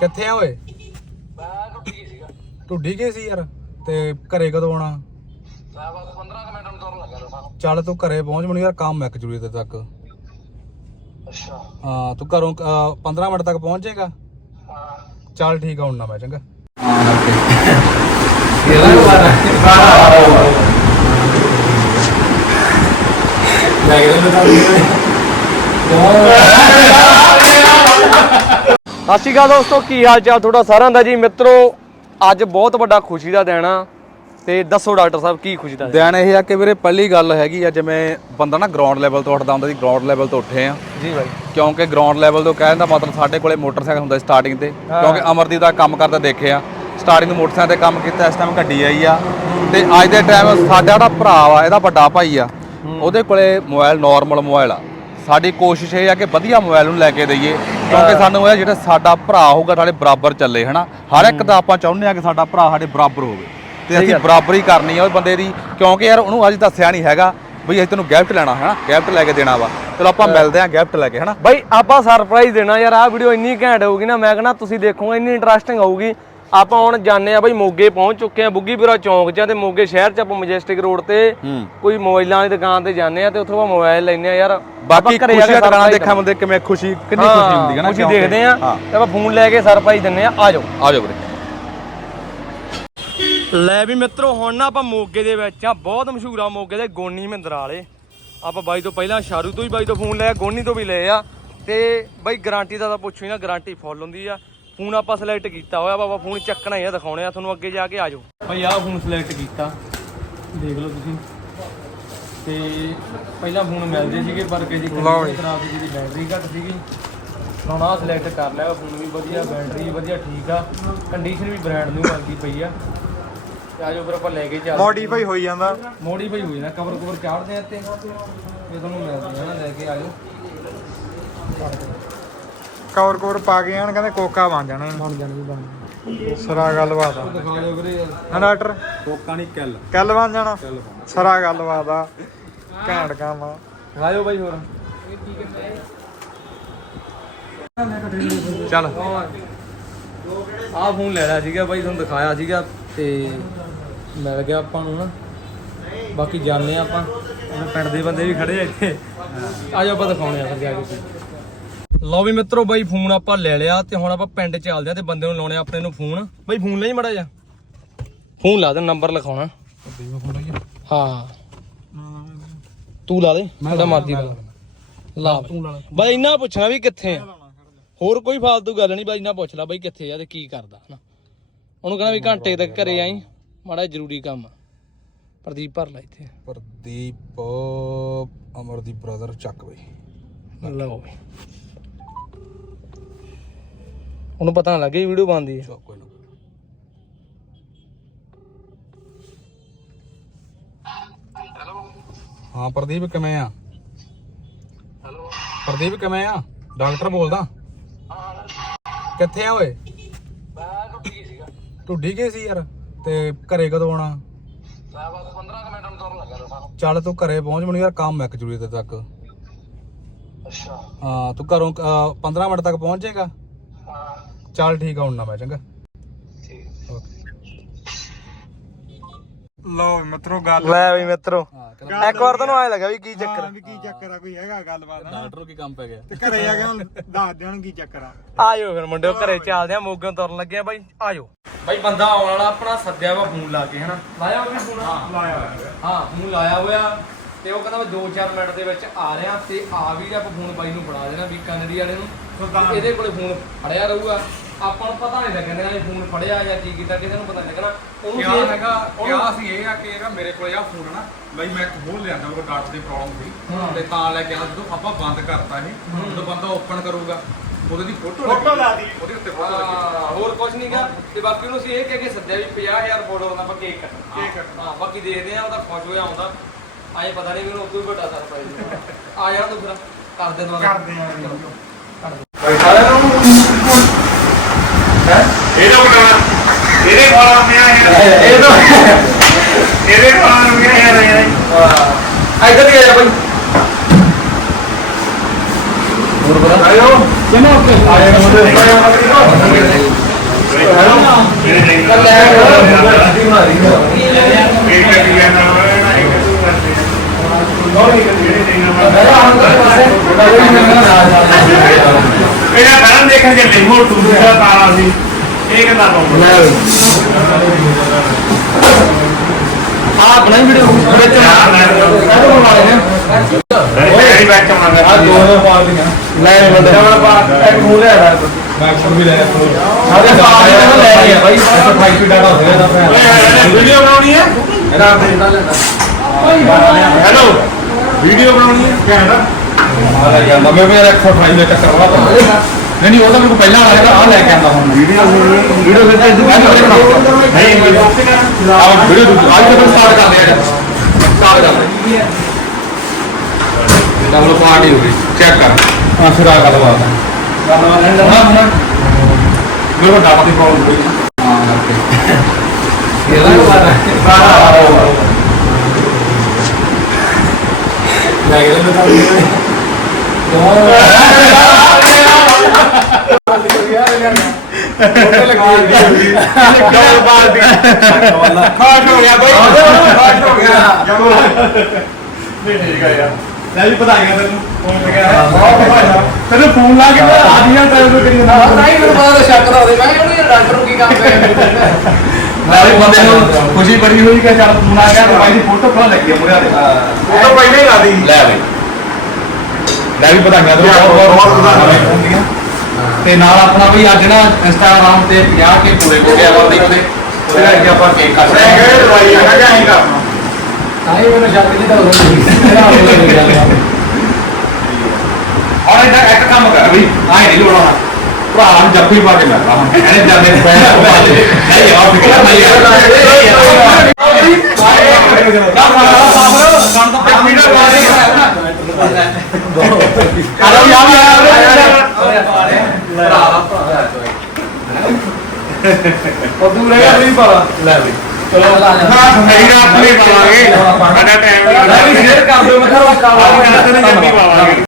ਕਿੱਥੇ ਆ ਓਏ? ਮੈਂ ਟੁੱਟ ਗਈ ਸੀਗਾ। ਢੁੱਡੀ ਗਏ ਸੀ ਯਾਰ ਤੇ ਘਰੇ ਕਦੋਂ ਆਉਣਾ? ਮੈਂ ਬਸ 15 ਕੁ ਮਿੰਟ ਨੂੰ ਤੁਰਨ ਲੱਗਾ ਲੋਕਾਂ ਨੂੰ ਚੱਲ ਤੂੰ ਘਰੇ ਪਹੁੰਚ ਮੈਨੂੰ ਯਾਰ ਕੰਮ ਹੈ ਜ਼ਰੂਰੀ ਤੇ ਤੱਕ। ਅੱਛਾ। ਹਾਂ ਤੂੰ ਘਰੋਂ ਅਹ, 15 ਮਿੰਟ ਤੱਕ ਪਹੁੰਚ ਜਾਏਗਾ? ਹਾਂ। ਚੱਲ ਠੀਕ ਆ ਹੁਣ ਨਾ ਮੈਂ ਚੰਗਾ। ਸਤਿ ਸ਼੍ਰੀ ਅਕਾਲ ਦੋਸਤੋ ਕੀ ਹਾਲ ਚਾਲ ਤੁਹਾਡਾ ਸਾਰਿਆਂ ਦਾ ਜੀ? ਮਿੱਤਰੋ ਅੱਜ ਬਹੁਤ ਵੱਡਾ ਖੁਸ਼ੀ ਦਾ ਦਿਨ ਆ ਤੇ ਦੱਸੋ ਡਾਕਟਰ ਸਾਹਿਬ ਕੀ ਖੁਸ਼ੀ ਦਾ ਦਿਨ? ਦਿਨ ਇਹ ਆ ਕਿ ਵੀਰੇ ਪਹਿਲੀ ਗੱਲ ਹੈਗੀ ਆ ਜਿਵੇਂ ਬੰਦਾ ਨਾ ਗਰਾਊਂਡ ਲੈਵਲ ਤੋਂ ਉੱਠਦਾ ਹੁੰਦਾ ਸੀ ਗਰਾਊਂਡ ਲੈਵਲ ਤੋਂ ਉੱਠੇ ਆ। ਜੀ ਬਾਈ। ਕਿਉਂਕਿ ਗਰਾਊਂਡ ਲੈਵਲ ਤੋਂ ਕਹਿਣ ਦਾ ਮਤਲਬ ਸਾਡੇ ਕੋਲੇ ਮੋਟਰਸਾਈਕਲ ਹੁੰਦਾ ਸਟਾਰਟਿੰਗ ਤੇ। ਕਿਉਂਕਿ ਅਮਰਦੀਪ ਦਾ ਕੰਮ ਕਰਦਾ ਦੇਖਿਆ। ਸਟਾਰਟਿੰਗ ਨੂੰ ਮੋਟਰਸਾਈਕਲ ਤੇ ਕੰਮ ਕੀਤਾ ਇਸ ਟਾਈਮ ਗੱਡੀ ਆਈ ਆ। ਤੇ ਅੱਜ ਦੇ ਟਾਈਮ ਸਾਡਾ ਜਿਹੜਾ ਭਰਾ ਆ ਇਹਦਾ ਵੱਡਾ ਭਾਈ ਆ ਉਹਦੇ ਕੋਲੇ ਮੋਬਾਈਲ ਨਾਰਮਲ ਮੋਬਾਈਲ ਆ। ਸਾਡੀ ਕੋਸ਼ਿਸ਼ ਇਹ ਆ ਕਿ ਵਧੀਆ ਮੋਬਾਈਲ ਨੂੰ ਲੈ ਕੇ ਦਈਏ। ਕਿਉਂਕਿ ਸਾਨੂੰ ਇਹ ਜਿਹੜਾ ਸਾਡਾ ਭਰਾ ਹੋਊਗਾ ਸਾਡੇ ਬਰਾਬਰ ਚੱਲੇ ਹਨਾ? ਹਰ ਇੱਕ ਦਾ ਆਪਾਂ ਚਾਹੁੰਦੇ ਆ ਕਿ ਸਾਡਾ ਭਰਾ ਸਾਡੇ ਬਰਾਬਰ ਹੋਵੇ। ਤੇ ਅਸੀਂ ਬਰਾਬਰੀ ਕਰਨੀ ਆ ਉਹ ਬੰਦੇ ਦੀ ਕਿਉਂਕਿ ਯਾਰ ਉਹਨੂੰ ਅੱਜ ਦੱਸਿਆ ਨਹੀਂ ਹੈਗਾ ਬਈ ਅਸੀਂ ਤੈਨੂੰ ਗਿਫਟ ਲੈਣਾ ਹਨਾ? ਗਿਫਟ ਲੈ ਕੇ ਦੇਣਾ ਵਾ। ਚਲੋ ਆਪਾਂ ਮਿਲਦੇ ਆ ਗਿਫਟ ਲੈ ਕੇ ਹਨਾ? ਬਾਈ ਆਪਾਂ ਸਰਪ੍ਰਾਈਜ਼ ਦੇਣਾ ਯਾਰ ਆਹ ਵੀਡੀਓ ਇੰਨੀ ਘੈਂਟ ਹੋਊਗੀ ਨਾ ਮੈਂ ਕਹਿੰਦਾ ਤੁਸੀਂ ਦੇਖੋਗੇ ਇੰਨੀ ਇੰਟਰਸਟਿੰਗ ਹੋਊਗੀ। ਆਪਾਂ ਹੁਣ ਜਾਣੇ ਆ ਬਾਈ ਮੋਗੇ ਪਹੁੰਚ ਚੁੱਕੇ ਆ ਬੁੱਗੀਪੁਰਾ ਚੌਂਕ 'ਚ ਤੇ ਮੋਗੇ ਸ਼ਹਿਰ 'ਚ ਆਪਾਂ ਮੈਜੈਸਟਿਕ ਰੋਡ ਤੇ ਕੋਈ ਮੋਬਾਈਲਾਂ ਦੀ ਦੁਕਾਨ ਤੇ ਜਾਣੇ ਆ ਤੇ ਉੱਥੋਂ ਆਪਾਂ ਮੋਬਾਈਲ ਲੈਣੇ ਆ ਯਾਰ। ਬਾਕੀ ਆਪਾਂ ਖੁਸ਼ੀ ਜਾ ਕੇ ਦਾ ਦੁਕਾਨਾਂ surprise ਦੇਖਾਂ ਬੰਦੇ ਕਿਵੇਂ ਖੁਸ਼ੀ ਕਿੰਨੀ ਖੁਸ਼ੀ ਹੁੰਦੀ ਹੈ ਨਾ ਖੁਸ਼ੀ ਦੇਖਦੇ ਆ ਤੇ ਆਪਾਂ ਫੋਨ ਲੈ ਕੇ ਸਰਪ੍ਰਾਈਜ਼ ਦਿੰਨੇ ਆ ਆ ਜਾਓ। ਆ ਜਾਓ ਵੀਰੇ। ਲੈ ਵੀ ਮਿੱਤਰੋ ਹੁਣ ਨਾ ਆਪਾਂ ਮੋਗੇ ਦੇ ਵਿੱਚ ਆ ਬਹੁਤ ਮਸ਼ਹੂਰ ਆ ਮੋਗੇ ਦੇ ਗੋਨੀ ਮਹਿੰਦਰਾ ਵਾਲੇ। ਆਪਾਂ ਬਾਈ ਤੋਂ ਪਹਿਲਾਂ ਸ਼ਾਰੂ ਤੋਂ ਹੀ ਬਾਈ ਤੋਂ ਫੋਨ ਲਿਆ ਗੋਨੀ ਤੋਂ ਵੀ ਲਏ ਆ। ਤੇ ਬਾਈ ਗਾਰੰਟੀ ਦਾ ਤਾਂ ਪੁੱਛੋ ਹੀ ਨਾ ਗਾਰੰਟੀ ਫੁੱਲ ਹੁੰਦੀ ਆ। ਫੋਨ ਆਪਾਂ ਸਿਲੈਕਟ ਕੀਤਾ ਹੋਇਆ ਬਾਬਾ ਫੋਨ ਚੱਕਣਾ ਹੀ ਆ ਦਿਖਾਉਣੇ ਆ ਤੁਹਾਨੂੰ ਅੱਗੇ ਜਾ ਕੇ ਆ ਜਾਓ ਬਾਈ ਆਹ ਫੋਨ ਸਿਲੈਕਟ ਕੀਤਾ। ਦੇਖ ਲਓ ਤੁਸੀਂ। ਤੇ ਪਹਿਲਾਂ ਫੋਨ ਮਿਲਦੇ ਸੀਗੇ ਪਰ ਕਿਸੇ ਖਰਾਬ ਸੀ ਜਿਹਦੀ ਬੈਟਰੀ ਘੱਟ ਸੀਗੀ। ਹੁਣ ਆਹ ਸਿਲੈਕਟ ਕਰ ਲਿਆ ਫੋਨ ਵੀ ਵਧੀਆ ਬੈਟਰੀ ਵਧੀਆ ਠੀਕ ਆ। ਕੰਡੀਸ਼ਨ ਵੀ ਬ੍ਰਾਂਡ ਨਿਊ ਵਰਗੀ ਪਈ ਆ। ਤੇ ਆਜੋ ਫਿਰ ਆਪਾਂ ਲੈ ਕੇ ਚੱਲਦੇ ਮੋਡੀਫਾਈ ਹੋਈ ਜਾਂਦਾ। ਮੋਡੀਫਾਈ ਹੋਈ ਨਾ ਕਵਰ ਕਵਰ ਚਾੜਦੇ ਆ ਤੇ ਇਹ ਤੁਹਾਨੂੰ ਮਿਲਦੇ ਆ ਨਾ ਲੈ ਕੇ ਆਜੋ। ਕਵਰ ਕਵਰ ਪਾ ਕੇ ਆਣ ਕਹਿੰਦੇ ਕੋਕਾ ਬਣ ਜਾਣਾ ਇਹਨੂੰ। ਬਣ ਜਾਣਗੇ ਬਣ ਸਰਾ ਗੱਲਬਾਤ ਆ। ਦਿਖਾ ਦਿਓ ਵੀਰੇ ਹਾਂ ਡਾਕਟਰ? ਕੋਕਾ ਨਹੀਂ ਕਿੱਲ। ਕੱਲ ਬਣ ਜਾਣਾ? ਸਰਾ ਗੱਲਬਾਤ ਆ। ਘੈਂਟ ਕੰਮ ਆ। ਆਜੋ ਬਾਈ ਹੋਰ। ਚੱਲ। ਆਹ ਫੋਨ ਲੈ ਲਿਆ ਸੀਗਾ ਬਾਈ ਤੁਹਾਨੂੰ ਦਿਖਾਇਆ ਸੀਗਾ ਤੇ ਮਿਲ ਗਿਆ ਆਪਾਂ ਨੂੰ ਨਾ। ਬਾਕੀ ਜਾਣਦੇ ਆ ਆਪਾਂ। ਆਪਣੇ ਪਿੰਡ ਦੇ ਬੰਦੇ ਵੀ ਖੜੇ ਆ ਇੱਥੇ। ਆਜੋ ਆਪਾਂ ਦਿਖਾਉਣੇ ਆ ਫਿਰ ਜਾ ਕੇ। ਲਓ ਵੀ ਮਿੱਤਰੋ ਬਾਈ ਫੋਨ ਆਪਾਂ ਲੈ ਲਿਆ ਤੇ ਹੁਣ ਆਪਾਂ ਪਿੰਡ ਚੱਲਦੇ ਆ ਤੇ ਬੰਦੇ ਨੂੰ ਲਾਉਣੇ ਆਪਣੇ ਨੂੰ ਫੋਨ। ਬਾਈ ਫੋਨ ਲਈ ਮੜਾ ਜਾ ਫੋਨ ਲਾ ਦੇ ਨੰਬਰ ਲਿਖਾਉਣਾ। ਹਾਂ। ਤੂੰ ਲਾ ਦੇ ਤੁਹਾਡਾ ਮਰਜ਼ੀ ਲਾ ਲਾ ਤੂੰ ਲਾ ਬਾਈ ਇੰਨਾ ਪੁੱਛਣਾ ਵੀ ਕਿੱਥੇ ਆ? ਹੋਰ ਕੋਈ ਫਾਲਤੂ ਗੱਲ ਨਹੀਂ ਬਾਈ ਇੰਨਾ ਪੁੱਛ ਲੈ ਬਾਈ ਕਿੱਥੇ ਆ ਤੇ ਕੀ ਕਰਦਾ ਹਨਾ? ਉਹਨੂੰ ਕਹਿੰਦਾ ਵੀ ਘੰਟੇ ਤੱਕ ਘਰੇ ਆਈ। ਮਾੜਾ ਜਿਹਾ ਜ਼ਰੂਰੀ ਕੰਮ ਆ। ਪ੍ਰਦੀਪ ਭਰ ਲੈ ਇੱਥੇ। ਪ੍ਰਦੀਪ ਅਮਰਦੀਪ ਬ੍ਰਦਰ ਚੱਕ ਬਈ। ਲਓ ਬਈ। ਉਹਨੂੰ ਪਤਾ ਨਾ ਲੱਗੇ ਵੀਡੀਓ ਬਣਦੀ ਹੈ। ਚੱਕ ਕੋਈ ਨਾ ਹਾਂ ਪ੍ਰਦੀਪ ਕਿਵੇਂ ਆ? ਹੈਲੋ? ਪ੍ਰਦੀਪ ਕਿਵੇਂ ਆ? ਡਾਕਟਰ ਬੋਲਦਾ। ਕਿੱਥੇ ਆ ਓਏ? ਮੈਂ ਟੁੱਟ ਸੀਗਾ। ਢੁੱਡੀ ਗਏ ਸੀ ਯਾਰ? ਤੇ ਘਰੇ ਕਦੋਂ ਆਉਣਾ? ਮੈਂ ਬਸ 15 ਕੁ ਮਿੰਟ ਨੂੰ ਤੁਰਨ ਲੱਗਾ ਲੋਕਾਂ ਨੂੰ ਚੱਲ ਤੂੰ ਘਰੇ ਪਹੁੰਚ ਮੈਨੂੰ ਯਾਰ ਕੰਮ ਹੈ ਜ਼ਰੂਰੀ ਤੇ ਤੱਕ। ਅੱਛਾ। ਹਾਂ ਤੂੰ ਘਰੋਂ ਅਹ, 15 ਮਿੰਟ ਤੱਕ ਪਹੁੰਚ ਜਾਏਗਾ ਹਾਂ ਚੱਲ ਠੀਕ ਆ ਹੁਣ ਨਾ ਮੈਂ ਚੰਗਾ। ਲਓ ਵੀ ਮਿੱਤਰੋ ਗੱਲ ਲੈ ਬਈ ਮਿੱਤਰੋ। ਇੱਕ ਵਾਰ ਤੁਹਾਨੂੰ ਐ ਲੱਗਾ ਵੀ ਕੀ ਚੱਕਰ ਵੀ ਕੀ ਚੱਕਰ ਆ ਕੋਈ ਹੈਗਾ ਗੱਲਬਾਤ ਨਾ ਡਾਕਟਰ ਕੀ ਕੰਮ ਪੈ ਗਿਆ? ਤੇ ਘਰੇ ਜਾ ਕੇ ਹੁਣ ਦੱਸ ਦੇਣ ਕੀ ਚੱਕਰ ਆ। ਆਜੋ ਫਿਰ ਮੁੰਡਿਓ ਘਰੇ ਚੱਲਦੇ ਆ ਮੋਗੋਂ ਤੁਰਨ ਲੱਗੇ ਆ ਬਾਈ। ਆਜੋ। ਬਾਈ ਬੰਦਾ ਆਉਣ ਵਾਲਾ ਆਪਣਾ ਸੱਦਿਆ ਵਾ ਫੋਨ ਲਾ ਕੇ ਹਨਾ? ਲਾਇਆ ਹੋਇਆ ਫੋਨ? ਲਾਇਆ ਹੋਇਆ। ਹਾਂ ਫੋਨ ਲਾਇਆ ਹੋਇਆ। ਤੇ ਉਹ ਕਹਿੰਦਾ ਮੈਂ 2-4 ਮਿੰਟ ਦੇ ਵਿੱਚ ਆ ਰਿਹਾ ਤੇ ਆ ਵੀ ਰਿਹਾ ਆਪਾਂ ਫੋਨ ਬਾਈ ਨੂੰ ਫੜਾ ਦੇਣਾ ਬੀਕਾਨੇਰੀ ਵਾਲੇ ਨੂੰ। ਸੁਲਤਾਨ। ਇਹਦੇ ਕੋਲੇ ਫੋਨ ਫੜਿਆ ਰਹੂਗਾ। ਆਪਾਂ ਨੂੰ ਪਤਾ ਨਹੀਂ ਲੱਗਣਾ ਇਹ ਫੋਨ ਫੜਿਆ ਜਾਂ ਕੀ ਕੀਤਾ ਕਿਸੇ ਨੂੰ ਪਤਾ ਨਹੀਂ ਲੱਗਣਾ। ਉਹਨੂੰ ਕਿਆ ਕੀ- ਹੈਗਾ ਕਿਆ ਸੀ ਇਹ ਆ ਕਿ ਇਹਦਾ ਮੇਰੇ ਕੋਲ ਆ ਫੋਨ ਨਾ। ਬਈ ਮੈਂ ਇੱਕ ਹੋਰ ਲਿਆਂਦਾ ਮੇਰੇ ਡਾਟ ਦੀ ਪ੍ਰੋਬਲਮ। ਸੀ। ਤੇ ਤਾਂ ਲੈ ਕੇ ਆ ਜਦੋਂ ਆਪਾਂ ਬੰਦ ਕਰਤਾ ਇਹ ਜਦੋਂ ਬੰਦਾ ਓਪਨ ਕਰੂਗਾ ਉਹਦੇ ਦੀ ਫੋਟੋ ਫੋਟੋ ਲਾ ਦੀ। ਉਹਦੇ ਉੱਤੇ ਫੋਟੋ ਲੱਗੀ ਹੋਰ ਕੁਝ ਨਹੀਂਗਾ ਤੇ ਬਾਕੀ ਉਹਨੂੰ ਅਸੀਂ ਇਹ ਕਹਿ ਕੇ ਸੱਦਿਆ ਵੀ 50000 ਫੋਟੋ ਦਾ ਆਪਾਂ ਕੇਕ ਕੱਟਣਾ। ਕੇਕ ਕੱਟਣਾ। ਹਾਂ ਬਾਕੀ ਦੇਖਦੇ ਆ ਉਹਦਾ ਖੁਸ਼ ਹੋਇਆ ਆਉਂਦਾ। ਆਏ ਪਤਾ ਨਹੀਂ ਮੈਨੂੰ ਕੋਈ ਵੱਡਾ ਸਰਪ੍ਰਾਈਜ਼ ਆ ਜਾਣਾ ਤੂੰ ਫਿਰ ਕਰਦੇ ਦੁਬਾਰਾ। ਕਰਦੇ ਆ ਵੀ। ਇਹਦਾ ਬਣਾ ਇਹਦੇ ਖਾਣਾ ਪਿਆ ਯਾਰ ਇਹ ਤਾਂ ਇਹਦੇ ਖਾਣਾ ਪਿਆ ਯਾਰ ਯਾਰ ਵਾਹ ਇੱਧਰ ਹੀ ਆ ਜਾ ਬਾਈ ਹੋਰ ਬਰਾ ਆਇਓ। ਜਮਾ ਓਕੇ। ਆ ਜਾ ਮੁੰਡੇ। ਇੱਕ ਗੱਡੀ ਆ ਨਾਲ ਨਾ ਇੱਕ ਤੂੰ ਕਰਦੇ ਇਹਦਾ ਕਰਨ ਦੇਖਣ ਜੇ ਲਿੰਗੋ ਟੂਟਦਾ ਤਾਰਾ ਸੀ ਇਹ ਕਹਿੰਦਾ ਪਾਉਂਦਾ ਆ ਆਪਣਾ ਵੀਡੀਓ ਵਿੱਚ ਇਹ ਬੈਠ ਆਉਣਾ ਆ ਦੋ ਦੋ ਪਾ ਦੀਆਂ ਲੈ ਲੈ ਬੰਦੇ ਨਾਲ ਪਾ ਇੱਕ ਮੂੰਹ ਲੈ ਆ ਮੈਕਸਰ ਵੀ ਲੈ ਆ ਸਾਰੇ ਪਾ ਦੇ ਲੈ ਲਈ ਆ ਬਾਈ ਇੱਥੇ 5 ਫੀਟ ਡਾਟਾ ਹੋਇਆ ਦਾ ਭੈਣ ਵੀਡੀਓ ਬਣਾਉਣੀ ਹੈ ਇਹਦਾ ਦੇ ਦਾ ਲੈਂਦਾ ਹੈਲੋ ਵੀਡੀਓ ਬਣਾਉਣੀ ਹੈ ਕਹਿੰਦਾ ਆ ਲੈ ਆਂਦਾ ਮੈਂ ਵੀ ਯਾਰ 128 ਦਾ ਚੱਕਰ ਵਾਲਾ ਨਹੀਂ ਨਹੀਂ ਉਹ ਤਾਂ ਕੋਲ ਪਹਿਲਾਂ ਵਾਲਾ ਹੈਗਾ ਆ ਲੈ ਕੇ ਆਂਦਾ ਹੁਣ ਵੀਡੀਓ ਵੀਡੀਓ ਫਿਰ ਤੇ ਮੈਂ ਬਣਾਉਂਦਾ ਨਹੀਂ ਮੈਂ ਆ ਵੀਡੀਓ ਅੱਜ ਤੱਕ ਸਟਾਰਟ ਕਰ ਲਿਆ ਸਟਾਰਟ ਕਰ ਲਿਆ ਡਬਲ ਪਾਰਟੀ ਹੋ ਗਈ। ਚੈੱਕ ਕਰ। ਹਾਂ ਫਿਰ ਆ ਗੱਲਬਾਤ ਗੱਲਬਾਤ ਹੈ ਨਾ ਨਾ ਮੇਰੇ ਕੋਲ ਡਾਟਾ ਦੀ ਪ੍ਰੋਬਲਮ ਹੋਈ। ਹਾਂ ਓਕੇ ਇਹ ਨਾ ਬਾਤ ਹੈ। ਲੈ ਕੇ ਲੈ ਡਬਲ ਬਾਲ ਦੀ ਖਾਟ ਹੋ ਗਿਆ ਬਾਈ ਖਾਟ ਹੋ ਗਿਆ ਜਮੋ ਨਹੀਂ ਠੀਕ ਆ ਯਾਰ ਲੈ ਵੀ ਵਧਾਈਆਂ ਤੈਨੂੰ ਫੋਨ ਤੇ ਗਿਆ ਤੈਨੂੰ ਫੋਨ ਲਾ ਕੇ ਆਦੀਆਂ ਟਾਈਮ ਤੋਂ ਕਰੀ ਜਾਂਦਾ ਨਹੀਂ ਮੈਨੂੰ ਪਤਾ ਸ਼ੱਕ ਦਾ ਹੋਵੇ ਮੈਂ ਕਿਹਾ ਉਹਨੂੰ ਡਾਕਟਰ ਨੂੰ ਕੀ ਕੰਮ ਪਿਆ ਨਾਲੇ ਬੰਦੇ ਨੂੰ ਖੁਸ਼ੀ ਬੜੀ ਹੋਈ ਕਿ ਚੱਲ ਫੋਨ ਆ ਗਿਆ ਤੇ ਬਾਈ ਦੀ ਫੋਟੋ ਖਾ ਲੱਗੀ ਮੁੰਡਿਆਂ ਦੇ। ਉਹ ਤਾਂ ਪਹਿਲਾਂ ਹੀ ਲਾ ਦੀ। ਲੈ ਬਈ। ਲੈ ਵੀ ਵਧਾਈਆਂ ਦੋ ਬਹੁਤ ਬਹੁਤ ਵਧਾਈਆਂ। ਤੇ ਨਾਲ ਆਪਣਾ ਵੀ ਅੱਜ ਨਾ ਇੰਸਟਾਗ੍ਰਾਮ ਤੇ 50 ਕੇ ਪੂਰੇ ਹੋ ਗਿਆ ਵਰਦੀ ਉਹਦੇ ਉਹਦੇ ਕਰਕੇ ਆਪਾਂ ਕੇਕ ਕੱਟ ਰਹੇ ਦਵਾਈ ਆ ਜਾਏਗਾ ਆਈ ਮੈਨੂੰ ਸ਼ੱਕ ਜਿਹਾ ਹੋ ਰਿਹਾ ਹੁਣ ਇਹਦਾ ਇੱਕ ਕੰਮ ਕਰ ਵੀ ਆਏ ਨਹੀਂ ਲੋੜਾਉਣਾ ਭਰਾ ਨੂੰ ਜੱਫੀ ਪਾ ਕੇ ਮਿਲਦਾ ਹੁਣ ਇਹਨੇ ਜਾਂਦੇ ਨੇ ਪੈਸੇ ਪਾ ਦੇ ਨਹੀਂ ਆ। ਫਿਕਰ ਨਹੀਂ। ਹਲੋ ਯਾਰ ਉਹ ਦੂਰ ਹੈਗਾ ਨਹੀਂ ਪਤਾ ਲੈ ਬਈ ਚਲੋ ਆ ਜਾ ਸਹੀ ਨਾ ਆਪਣੇ ਪਾਵਾਂਗੇ ਸਾਡਾ ਟਾਈਮ ਵੀ ਸ਼ੇਅਰ ਕਰ ਦਿਓ ਮੈਂ ਉਹ ਆਹ ਕਹਿੰਦਾ ਤੇ ਜੱਫੀ ਪਾਵਾਂਗੇ